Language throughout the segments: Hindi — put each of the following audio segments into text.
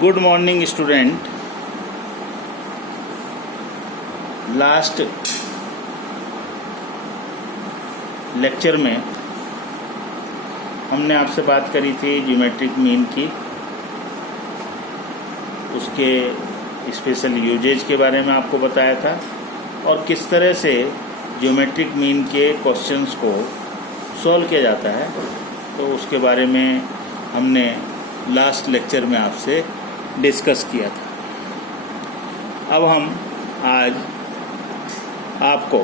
Good morning student. Last lecture में हमने आपसे बात करी थी ज्योमेट्रिक मीन की, उसके स्पेशल यूजेज के बारे में आपको बताया था और किस तरह से ज्योमेट्रिक मीन के क्वेश्चंस को सॉल्व किया जाता है, तो उसके बारे में हमने लास्ट लेक्चर में आपसे डिस्कस किया था। अब हम आज आपको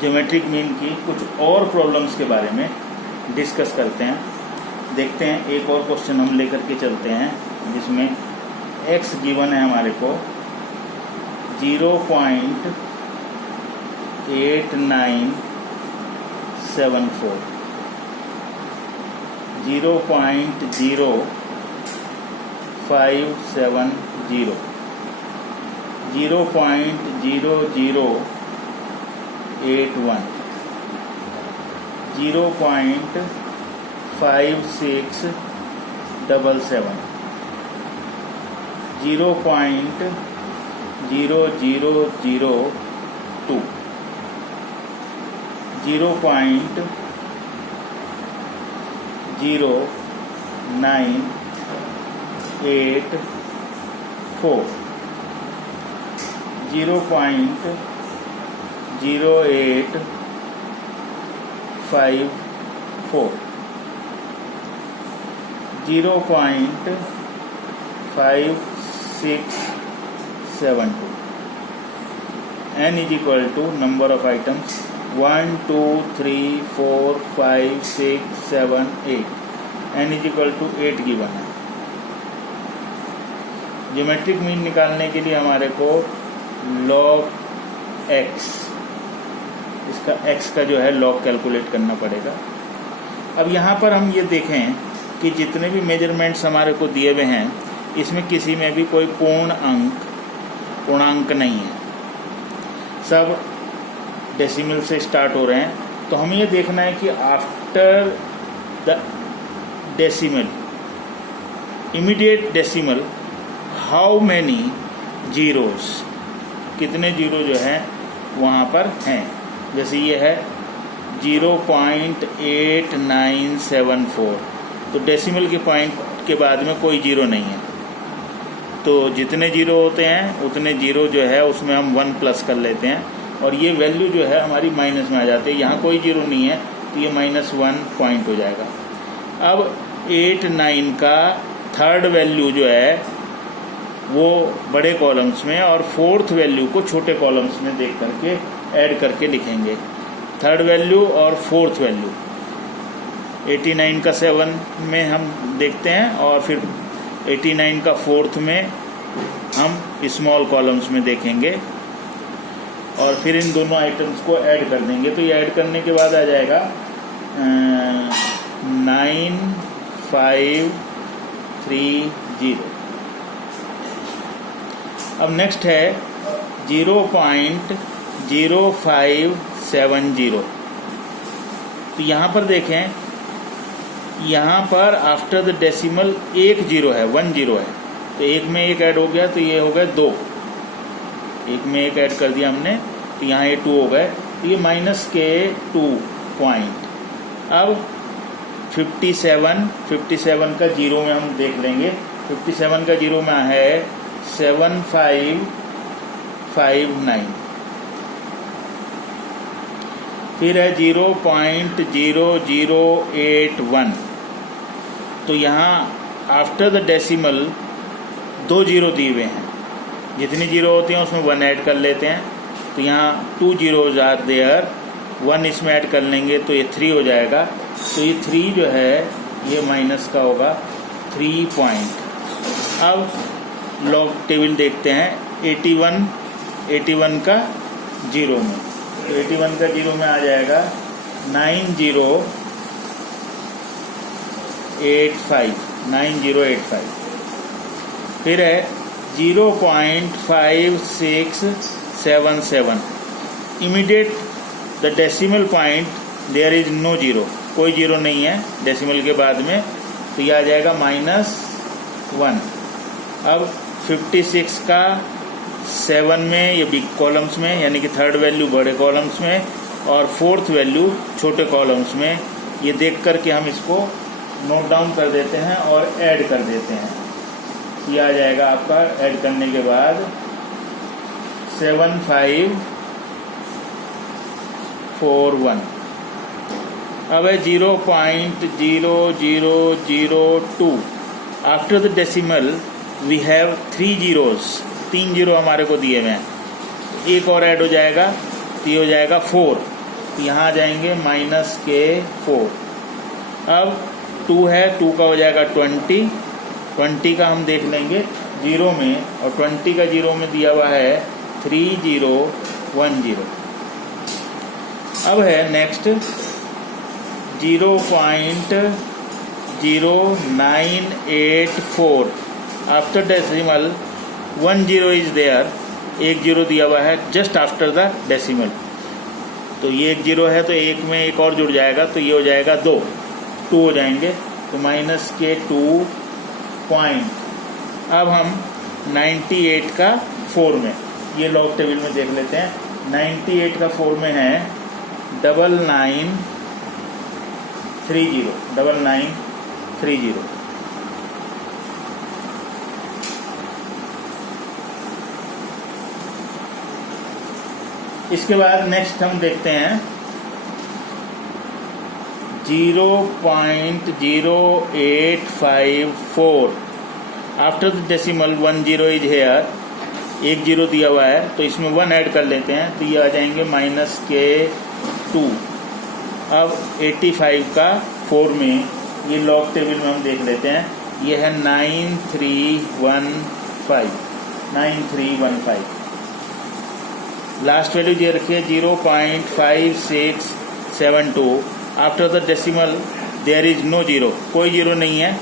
ज्योमेट्रिक मीन की कुछ और प्रॉब्लम्स के बारे में डिस्कस करते हैं। देखते हैं, एक और क्वेश्चन हम लेकर के चलते हैं जिसमें x गिवन है हमारे को 0.8974, 0.0570, 0.0081, 0.5677, 0.0002, 0.0984, 0.0854, 0.5672. n is equal to number of items 1 2 3 4 5 6 7 8. n is equal to 8 given है। ज्योमेट्रिक मीन निकालने के लिए हमारे को log x, इसका x का जो है log कैलकुलेट करना पड़ेगा। अब यहाँ पर हम ये देखें कि जितने भी मेजरमेंट्स हमारे को दिए हुए हैं इसमें किसी में भी कोई पूर्णांक नहीं है, सब डेसिमल से स्टार्ट हो रहे हैं। तो हमें ये देखना है कि after the decimal, immediate decimal, how many zeros, कितने जीरो जो है वहाँ पर हैं। जैसे ये है 0.8974, तो डेसिमल के पॉइंट के बाद में कोई जीरो नहीं है, तो जितने जीरो होते हैं उतने जीरो जो है उसमें हम 1 प्लस कर लेते हैं और ये वैल्यू जो है हमारी माइनस में आ जाती है। यहाँ कोई जीरो नहीं है तो ये -1 पॉइंट हो जाएगा। अब 89 का थर्ड वैल्यू जो है वो बड़े कॉलम्स में और फोर्थ वैल्यू को छोटे कॉलम्स में देख करके ऐड करके लिखेंगे। थर्ड वैल्यू और फोर्थ वैल्यू 89 का 7 में हम देखते हैं और फिर 89 का फोर्थ में हम स्मॉल कॉलम्स में देखेंगे और फिर इन दोनों आइटम्स को ऐड कर देंगे। तो ये ऐड करने के बाद आ जाएगा 9530। अब नेक्स्ट है 0.0570। तो यहाँ पर देखें, यहाँ पर आफ्टर द डेसिमल एक जीरो है, 1 जीरो है, तो एक में एक ऐड हो गया तो ये हो गए 2, एक में एक ऐड कर दिया हमने तो यहाँ ये 2 हो गए, तो ये माइनस के 2 पॉइंट। अब 57 का जीरो में हम देख लेंगे। 57 का जीरो में है 7559, फिर है 0.0081। तो यहाँ आफ्टर द डेसिमल 2 जीरो दिए हुए हैं, जितनी जीरो होती हैं उसमें 1 ऐड कर लेते हैं। तो यहाँ 2 जीरोज आर देयर, 1 इसमें ऐड कर लेंगे तो ये 3 हो जाएगा। तो ये 3 जो है ये माइनस का होगा 3 पॉइंट। अब लॉग टेबल देखते हैं 81 का जीरो में, तो 81 का जीरो में आ जाएगा 9085। फिर है 0.5677, immediate the decimal point there is no zero, कोई जीरो नहीं है डेसिमल के बाद में, तो ये आ जाएगा -1। अब 56 का 7 में ये बिग कॉलम्स में, यानी कि थर्ड वैल्यू बड़े कॉलम्स में और फोर्थ वैल्यू छोटे कॉलम्स में, ये देख कर के हम इसको नोट डाउन कर देते हैं और ऐड कर देते हैं। ये आ जाएगा आपका, ऐड करने के बाद 7541। अब है 0.0002। After the decimal we have 3 zeros, 3 zero हमारे को दिए हुए हैं, एक और ऐड हो जाएगा तो ये हो जाएगा 4, तो यहाँ आ जाएंगे -4। अब 2 है, 2 का हो जाएगा 20 का हम देख लेंगे जीरो में, और 20 का जीरो में दिया हुआ है 3010। अब है next 0.0984। After decimal 1 zero is there, एक जीरो दिया हुआ है जस्ट आफ्टर द डेसिमल, तो ये एक जीरो है तो एक में एक और जुड़ जाएगा, तो ये हो जाएगा 2 हो जाएंगे, तो -2 पॉइंट। अब हम 98 का 4 में, ये लॉग टेबल में देख लेते हैं। 98 का 4 में है 9930। इसके बाद नेक्स्ट हम देखते हैं 0.0854। After the decimal 1 zero is here, एक जीरो दिया हुआ है तो इसमें 1 ऐड कर लेते हैं, तो ये आ जाएंगे -2। अब 85 का 4 में, ये लॉग टेबल में हम देख लेते हैं, ये है 9315। लास्ट वैल्यू ये रखिए 0.5672। After the decimal there is no zero, कोई जीरो नहीं है,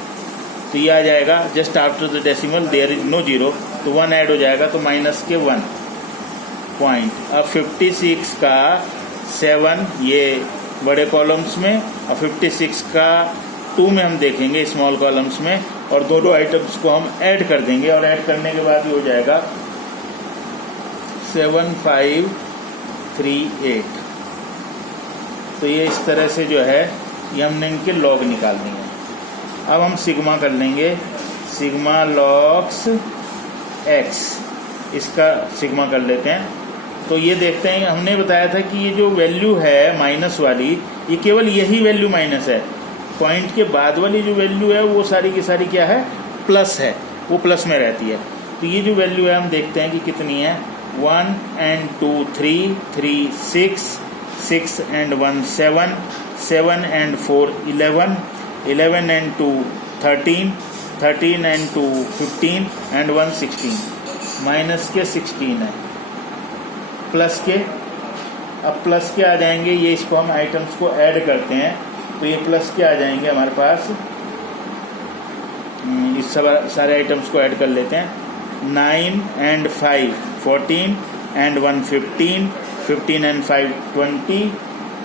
तो ये आ जाएगा just after the decimal there is no zero, तो 1 ऐड हो जाएगा, तो -1 पॉइंट। अब 56 का 7 ये बड़े कॉलम्स में, और 56 का 2 में हम देखेंगे स्मॉल कॉलम्स में, और दोनों आइटम्स को हम ऐड कर देंगे, और ऐड करने के बाद ये हो जाएगा 7538। तो ये इस तरह से जो है ये हमने इनके लॉग निकाल दिए। अब हम सिग्मा कर लेंगे, सिग्मा लॉग्स x, इसका सिग्मा कर लेते हैं। तो ये देखते हैं, हमने बताया था कि ये जो वैल्यू है माइनस वाली, ये केवल यही वैल्यू माइनस है, पॉइंट के बाद वाली जो वैल्यू है वो सारी की सारी क्या है, प्लस है, वो प्लस में रहती है। तो ये जो वैल्यू है हम देखते हैं कि कितनी है। 1 and 2 3, 3 6, 6 and 1 7, 7 and 4 11, 11 and 2 13, 13 and 2 15 and 1 16। Minus के 16 है, प्लस के, अब प्लस के आ जाएंगे, ये इसको हम आइटम्स को ऐड करते हैं, तो ये प्लस के आ जाएंगे हमारे पास, इस सारे आइटम्स को ऐड कर लेते हैं। 9 and 5 14 and 1 15, 15 and 5 20,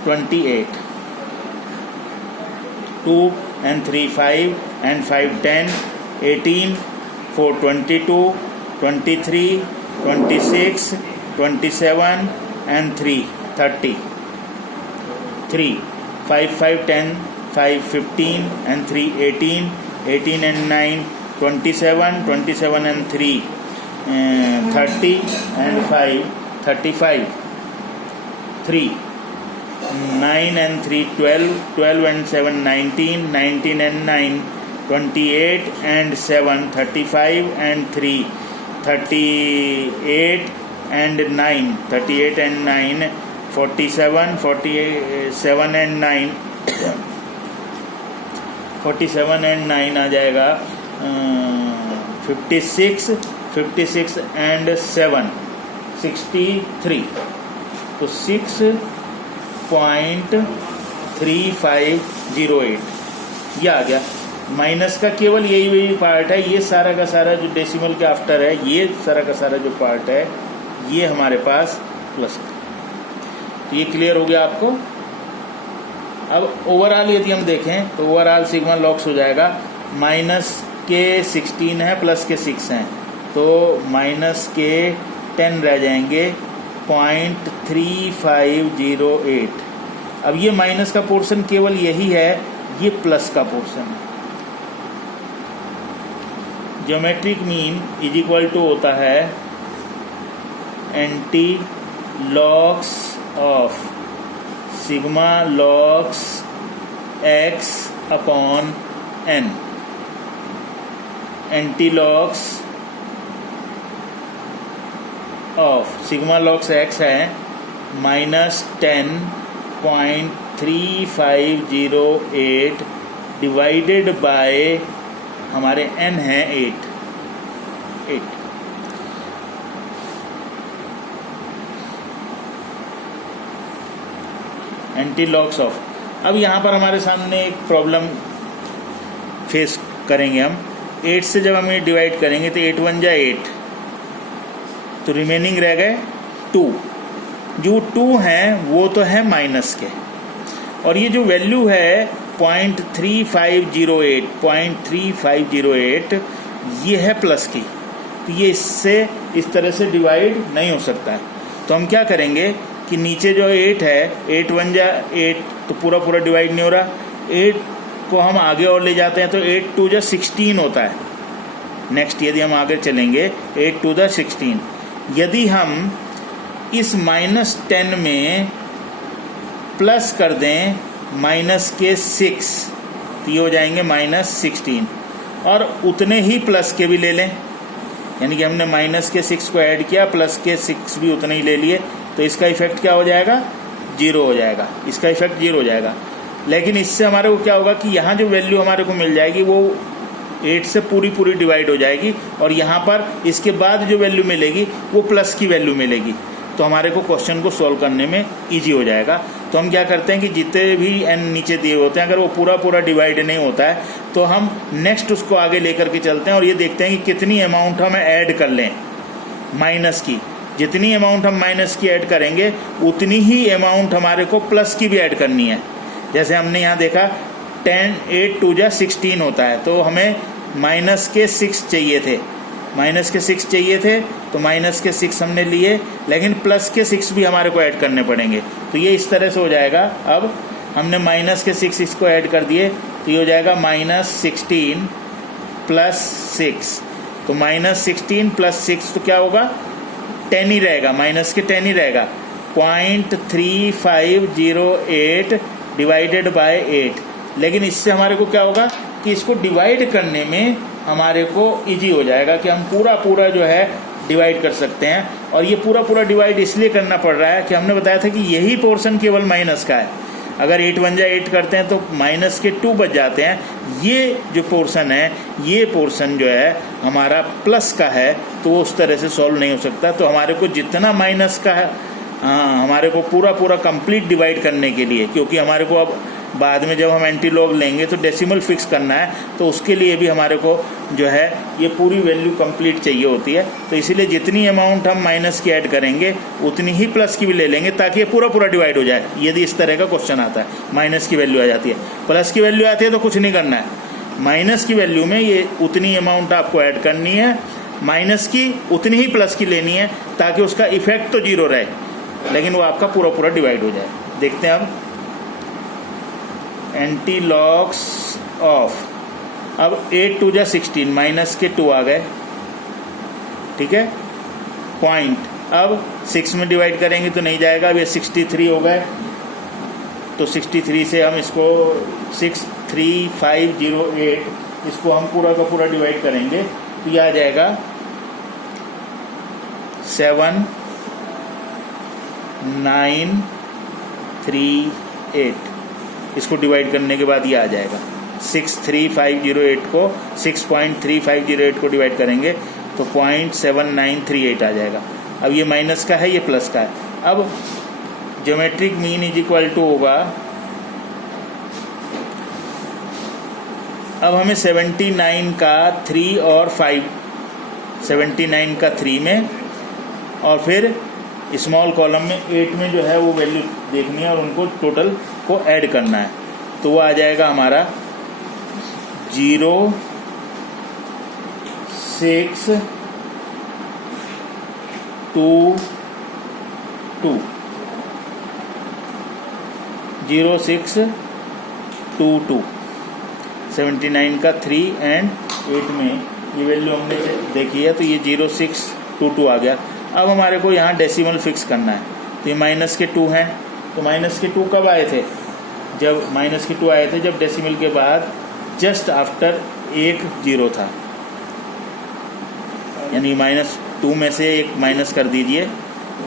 28। 2 and 3 5 and 5 10, 18, 4 22, 23, 26, 27 and 3 30। 3 5 5 10, 5 15 and 3 18, 18 and 9 27, 27 and 3 30 and 5 35। 3 9 and 3 12, 12 and 7 19, 19 and 9 28 and 7 35 and 3 38 and 9, 38 and 9 47, 47 and 9 47 and 9 आ जाएगा 56, 56 and 7 63। तो 6.3508 ये आ गया। माइनस का केवल यही पार्ट है, ये सारा का सारा जो डेसिमल के आफ्टर है, ये सारा का सारा जो पार्ट है ये हमारे पास प्लस। तो ये क्लियर हो गया आपको। अब ओवरऑल यदि हम देखें तो ओवरऑल सिग्मा लॉग्स हो जाएगा माइनस के 16 है प्लस के 6 हैं, तो माइनस के 10 रह जाएंगे 0.3508। अब ये माइनस का पोर्शन केवल यही है, ये प्लस का पोर्शन है। Geometric mean is equal to होता है anti logs of sigma logs x upon n। Anti logs of sigma logs x है -10.3508 डिवाइडेड बाय हमारे n है 8। Anti logs of. अब यहाँ पर हमारे सामने एक प्रॉब्लम फेस करेंगे हम। 8 से जब हम ये डिवाइड करेंगे तो 8 1 जा 8, तो रिमेनिंग रह गए 2। जो 2 हैं वो तो है माइनस के, और ये जो वैल्यू है 0.3508 ये है प्लस की, तो ये इससे इस तरह से डिवाइड नहीं हो सकता है। तो हम क्या करेंगे कि नीचे जो 8 है 8 1 जा 8, तो पूरा पूरा डिवाइड नहीं हो रहा। 8 को हम आगे और ले जाते हैं तो 8 2 जा 16 होता है। नेक्स्ट यदि हम आगे चलेंगे 8 2 जा 16, यदि हम इस -10 में प्लस कर दें माइनस के 6, तो ये हो जाएंगे -16, और उतने ही प्लस के भी ले लें, यानी कि हमने माइनस के 6 को ऐड किया, प्लस के 6 भी उतने ही ले लिए, तो इसका इफेक्ट क्या हो जाएगा 0 हो जाएगा, इसका इफेक्ट 0 हो जाएगा। लेकिन इससे हमारे को क्या होगा कि यहाँ जो वैल्यू हमारे को मिल जाएगी वो 8 से पूरी डिवाइड हो जाएगी, और यहाँ पर इसके बाद जो वैल्यू मिलेगी वो प्लस की वैल्यू मिलेगी, तो हमारे को क्वेश्चन को सॉल्व करने में इजी हो जाएगा। तो हम क्या करते हैं कि जितने भी n नीचे दिए होते हैं अगर वो पूरा डिवाइड नहीं होता है तो हम नेक्स्ट उसको आगे लेकर के चलते हैं और ये देखते हैं कि कितनी अमाउंट हम ऐड कर लें माइनस की। जितनी अमाउंट हम माइनस की ऐड करेंगे उतनी ही अमाउंट हमारे को प्लस की भी ऐड करनी है। जैसे हमने यहाँ देखा 10 8 2 जा 16 होता है, तो हमें माइनस के 6 चाहिए थे, तो माइनस के 6 हमने लिए, लेकिन प्लस के 6 भी हमारे को ऐड करने पड़ेंगे। तो ये इस तरह से हो जाएगा। अब हमने माइनस के 6 इसको ऐड कर दिए, तो ये हो जाएगा -16 प्लस 6, तो -16 प्लस 6 तो क्या होगा 10 ही रहेगा, माइनस के 10 ही रहेगा। 0.3508 डिवाइडेड बाय 8। लेकिन इससे हमारे को क्या होगा कि इसको डिवाइड करने में हमारे को इजी हो जाएगा कि हम पूरा जो है डिवाइड कर सकते हैं। और ये पूरा डिवाइड इसलिए करना पड़ रहा है कि हमने बताया था कि यही पोर्शन केवल माइनस का है। अगर 8 1 जा 8 करते हैं तो माइनस के 2 बच जाते हैं। ये जो पोर्शन है, ये पोर्शन जो है हमारा प्लस का है, तो वो उस तरह से सॉल्व नहीं हो सकता। तो हमारे को जितना माइनस का है, हमारे को पूरा कंप्लीट डिवाइड करने के लिए, क्योंकि हमारे को अब बाद में जब हम एंटी लॉग लेंगे तो डेसिमल फिक्स करना है, तो उसके लिए भी हमारे को जो है ये पूरी वैल्यू कंप्लीट चाहिए होती है। तो इसीलिए जितनी अमाउंट हम माइनस की ऐड करेंगे उतनी ही प्लस की भी ले लेंगे, ताकि ये पूरा डिवाइड हो जाए। यदि इस तरह का क्वेश्चन आता है, माइनस की वैल्यू आ जाती है, प्लस की वैल्यू आती है तो कुछ नहीं करना है। माइनस की वैल्यू में ये उतनी अमाउंट आपको ऐड करनी है, माइनस की उतनी ही प्लस की लेनी है, ताकि उसका इफेक्ट तो 0 रहे, लेकिन वो आपका पूरा डिवाइड हो जाए। देखते हैं अब एंटी लॉग्स ऑफ। अब 8 2 जा 16, माइनस के 2 आ गए, ठीक है, पॉइंट। अब 6 में डिवाइड करेंगे तो नहीं जाएगा, अब ये 63 हो गए, तो 63 से हम इसको 63508 इसको हम पूरा का पूरा डिवाइड करेंगे तो ये आ जाएगा 7938। इसको डिवाइड करने के बाद ये आ जाएगा 63508 को 6.3508 को डिवाइड करेंगे तो 0.7938 आ जाएगा। अब ये माइनस का है, ये प्लस का है। अब geometric mean is equal to होगा, अब हमें 79 का 3 और 5, 79 का 3 में और फिर स्मॉल कॉलम में 8 में जो है वो वैल्यू देखनी है और उनको टोटल को ऐड करना है। तो वो आ जाएगा हमारा 0 6 2 2 0 6 2 2 79 का 3 एंड 8 में ये वैल्यू हमने देखी है, तो ये 0 6 2 2 आ गया। अब हमारे को यहाँ डेसिमल फिक्स करना है, तो ये माइनस के 2 हैं, तो माइनस के 2 कब आए थे? जब माइनस के 2 आए थे जब डेसिमल के बाद जस्ट आफ्टर एक 0 था, यानी -2 में से एक माइनस कर दीजिए,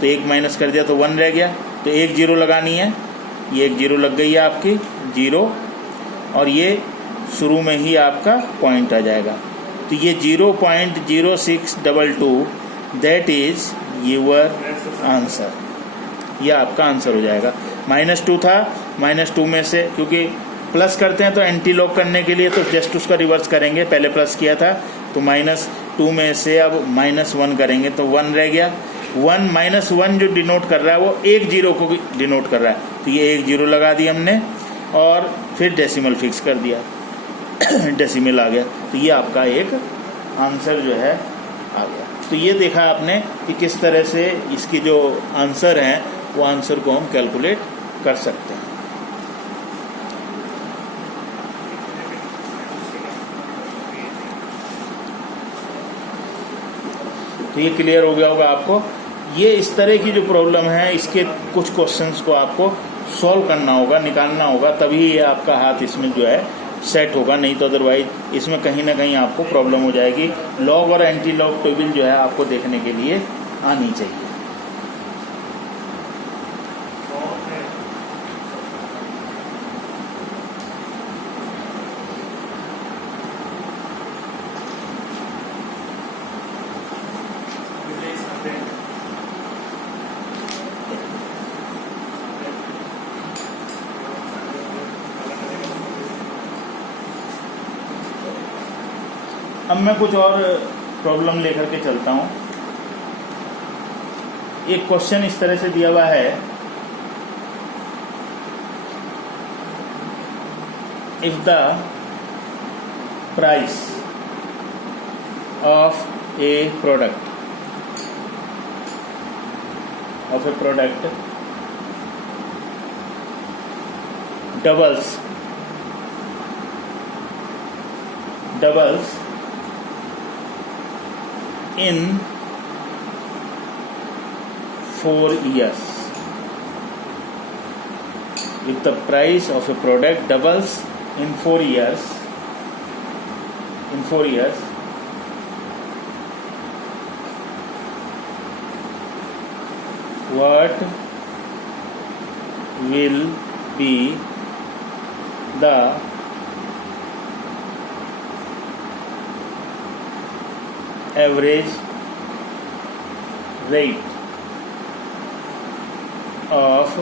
तो एक माइनस कर दिया तो 1 रह गया, तो एक 0 लगानी है, ये एक 0 लग गई है आपकी 0, और ये शुरू में ही आपका पॉइंट आ जाएगा। तो ये 0.0622 दैट इज योर आंसर, ये आपका आंसर हो जाएगा। -2 था, -2 में से क्योंकि प्लस करते हैं तो एंटी लॉग करने के लिए तो जस्ट उसका रिवर्स करेंगे, पहले प्लस किया था तो -2 में से अब -1 करेंगे तो 1 रह गया। 1 -1 जो डिनोट कर रहा है वो एक 0 को डिनोट कर रहा है, तो ये एक 0 लगा दी हमने और फिर डेसिमल फिक्स कर दिया डेसिमल आ गया, तो ये आपका एक आंसर जो है आ गया। तो ये देखा आपने कि किस तरह से इसकी जो आंसर है वो आंसर को हम कैलकुलेट कर सकते हैं। तो ये क्लियर हो गया होगा आपको। ये इस तरह की जो प्रॉब्लम है इसके कुछ क्वेश्चंस को आपको सॉल्व करना होगा, निकालना होगा, तभी ये आपका हाथ इसमें जो है सेट होगा, नहीं तो अदरवाइज इसमें कहीं ना कहीं आपको प्रॉब्लम हो जाएगी। लॉग और एंटी लॉग टेबल जो है आपको देखने के लिए आनी चाहिए। अब मैं कुछ और प्रॉब्लम लेकर के चलता हूँ। एक क्वेश्चन इस तरह से दिया हुआ है, if the price of a product doubles in 4 years. If the price of a product doubles in 4 years, what will be the average rate of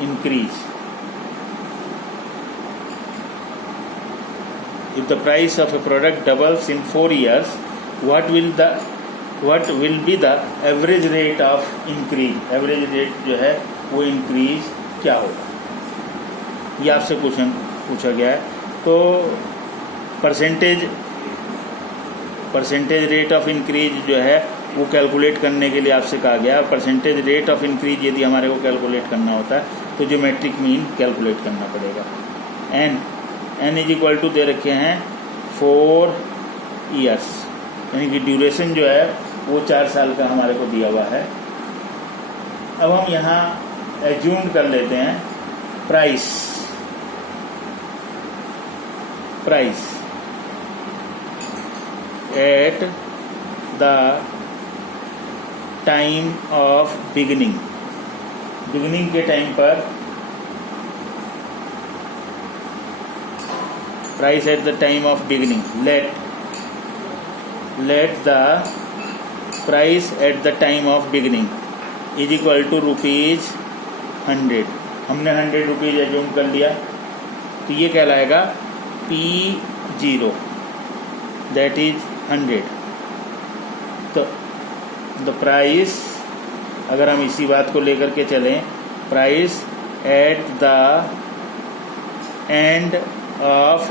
increase? If the price of a product doubles in 4 years, what will be the average rate of increase? Average rate जो है वो increase क्या होगा, ये आपसे क्वेश्चन पूछा गया है। तो परसेंटेज रेट ऑफ इंक्रीज जो है वो कैलकुलेट करने के लिए आपसे कहा गया। परसेंटेज रेट ऑफ इंक्रीज यदि हमारे को कैलकुलेट करना होता है तो ज्योमेट्रिक मीन कैलकुलेट करना पड़ेगा। एन इज इक्वल टू दे रखे हैं 4 ईयर्स, यानी कि ड्यूरेशन जो है वो 4 साल का हमारे को दिया हुआ है। अब हम यहाँ एज्यूम कर लेते हैं price at the time of beginning के टाइम पर price at the time of beginning, let the price at the time of beginning is equal to ₹100। हमने 100 रुपीज़ एज्यूम कर लिया, तो ये कहलाएगा P0, that is 100। The price, अगर हम इसी बात को लेकर के चलें, price at the end of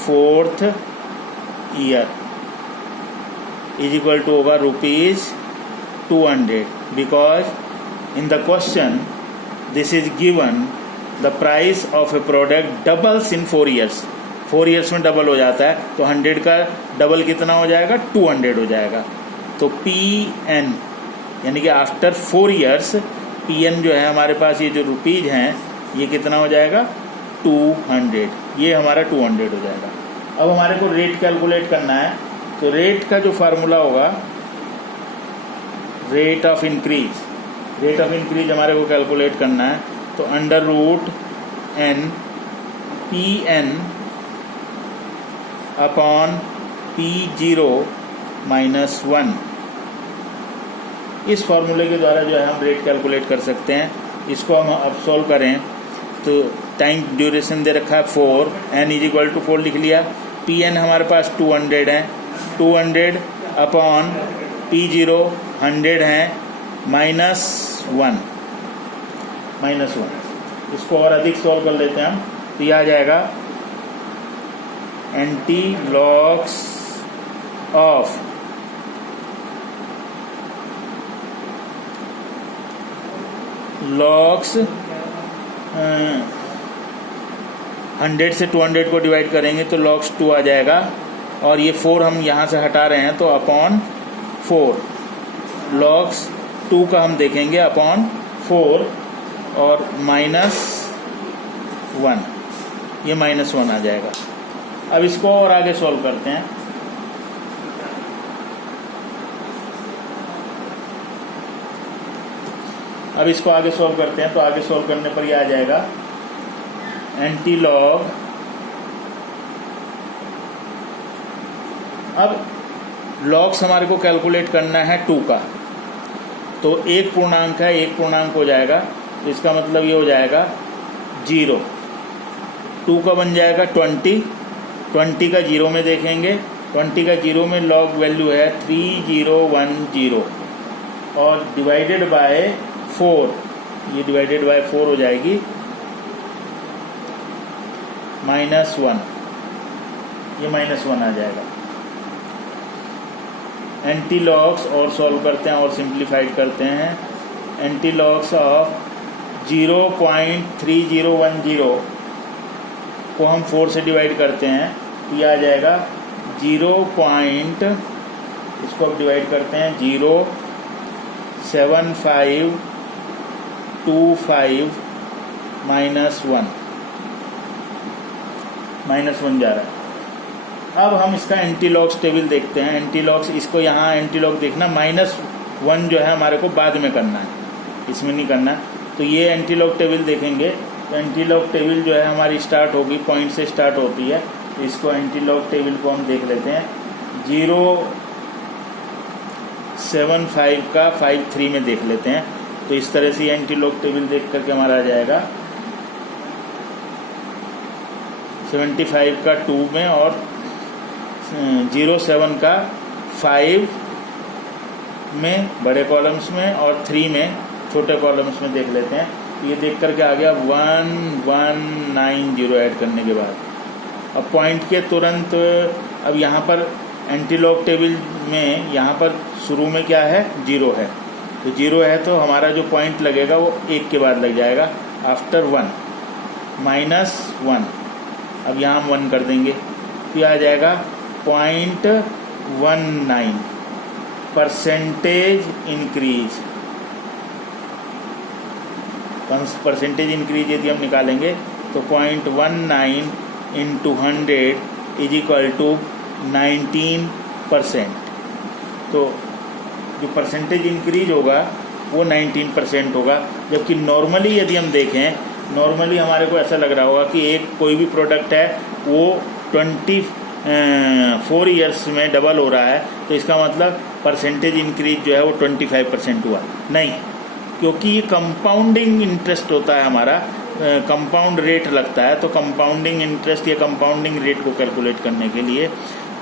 4th year is equal to होगा ₹200, because in the question this is given the price of a product doubles in 4 years. 4 years में डबल हो जाता है, तो 100 का डबल कितना हो जाएगा? 200 हो जाएगा। तो PN यानी कि आफ्टर 4 ईयर्स PN जो है हमारे पास, ये जो रुपीज हैं, ये कितना हो जाएगा? 200। ये हमारा 200 हो जाएगा। अब हमारे को रेट कैलकुलेट करना है, तो रेट का जो फार्मूला होगा, rate of increase, rate of increase हमारे को कैलकुलेट करना है, तो √n PN अपॉन P0 - 1, इस फॉर्मूले के द्वारा जो है हम रेट कैलकुलेट कर सकते हैं। इसको हम अब सॉल्व करें तो टाइम ड्यूरेशन दे रखा है 4, n इज इक्वल टू 4 लिख लिया। PN हमारे पास 200 है, 200 अपॉन P0 100 है, -1, इसको और अधिक सॉल्व कर लेते हैं हम, तो यह आ जाएगा एंटी लॉग्स ऑफ लॉग्स 100 से 200 को डिवाइड करेंगे तो लॉग्स 2 आ जाएगा, और ये 4 हम यहाँ से हटा रहे हैं तो अपॉन 4, लॉग्स 2 का हम देखेंगे अपॉन 4 और -1, ये -1 आ जाएगा। अब इसको और आगे सॉल्व करते हैं। अब इसको आगे सॉल्व करते हैं, तो आगे सॉल्व करने पर ये आ जाएगा एंटी लॉग, अब लॉग्स हमारे को कैलकुलेट करना है 2 का, तो एक पूर्णांक है, एक पूर्णांक हो जाएगा, तो इसका मतलब ये हो जाएगा 0। 2 का बन जाएगा 20, 20 का 0 में देखेंगे, 20 का 0 में लॉग वैल्यू है 3010, और डिवाइडेड बाय 4, ये डिवाइडेड बाय 4 हो जाएगी -1, ये -1 आ जाएगा। एंटी लॉग्स और सॉल्व करते हैं और सिंप्लीफाइड करते हैं। एंटी लॉग्स ऑफ 0.3010 को हम 4 से डिवाइड करते हैं, तो यह आ जाएगा 0. इसको अब डिवाइड करते हैं 0.7525 -1 जा रहा है। अब हम इसका एंटीलॉग्स टेबल देखते हैं। एंटीलॉग्स, इसको यहाँ एंटीलॉग देखना, -1 जो है हमारे को बाद में करना है, इसमें नहीं करना। तो ये एंटीलॉग टेबल देखेंगे, तो एंटीलॉग टेबल जो है हमारी स्टार्ट होगी, पॉइंट से स्टार्ट होती है, तो इसको एंटीलॉग टेबल को हम देख लेते हैं। 0.75 का 5.3 में देख लेते हैं, तो इस तरह से एंटीलॉग टेबल देख करके हमारा आ जाएगा 75 का 2 में, और 0.7 का 5 में बड़े कॉलम्स में, और 3 में छोटे कॉलम्स में देख लेते हैं। ये देख करके आ गया 1190 ऐड करने के बाद। अब पॉइंट के तुरंत, अब यहाँ पर एंटीलॉग टेबल में यहाँ पर शुरू में क्या है? 0 है, तो 0 है तो हमारा जो पॉइंट लगेगा वो 1 के बाद लग जाएगा, आफ्टर 1 -1। अब यहाँ हम 1 कर देंगे, तो आ जाएगा 0.19 परसेंटेज इंक्रीज। परसेंटेज इंक्रीज यदि हम निकालेंगे तो 0.19 × 100 इज इक्वल टू 19%। तो जो परसेंटेज इंक्रीज होगा वो 19% होगा, जबकि नॉर्मली यदि हम देखें, नॉर्मली हमारे को ऐसा लग रहा होगा कि एक कोई भी प्रोडक्ट है वो 24 ईयर्स में डबल हो रहा है, तो इसका मतलब परसेंटेज इंक्रीज जो है वो 25% हुआ। नहीं, क्योंकि ये कंपाउंडिंग इंटरेस्ट होता है हमारा, कंपाउंड रेट लगता है, तो कंपाउंडिंग इंटरेस्ट या कंपाउंडिंग रेट को कैलकुलेट करने के लिए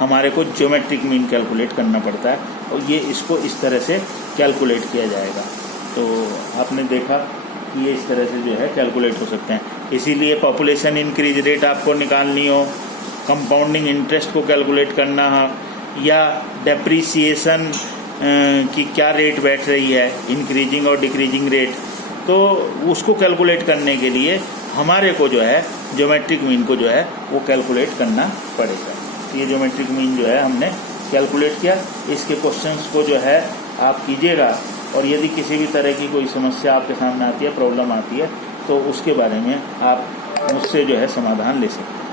हमारे को ज्योमेट्रिक मीन कैलकुलेट करना पड़ता है। और ये इसको इस तरह से कैलकुलेट किया जाएगा। तो आपने देखा कि ये इस तरह से जो है कैलकुलेट हो सकते हैं। इसीलिए पॉपुलेशन इंक्रीज रेट आपको निकालनी हो, कंपाउंडिंग इंटरेस्ट को कैलकुलेट करना हो, या डेप्रीसिएशन की क्या रेट बैठ रही है, इंक्रीजिंग और डिक्रीजिंग रेट, तो उसको कैलकुलेट करने के लिए हमारे को जो है ज्योमेट्रिक मीन को जो है वो कैलकुलेट करना पड़ेगा। ये ज्योमेट्रिक मीन जो है हमने कैलकुलेट किया। इसके क्वेश्चंस को जो है आप कीजिएगा, और यदि किसी भी तरह की कोई समस्या आपके सामने आती है, प्रॉब्लम आती है, तो उसके बारे में आप मुझसे जो है समाधान ले सकते हैं।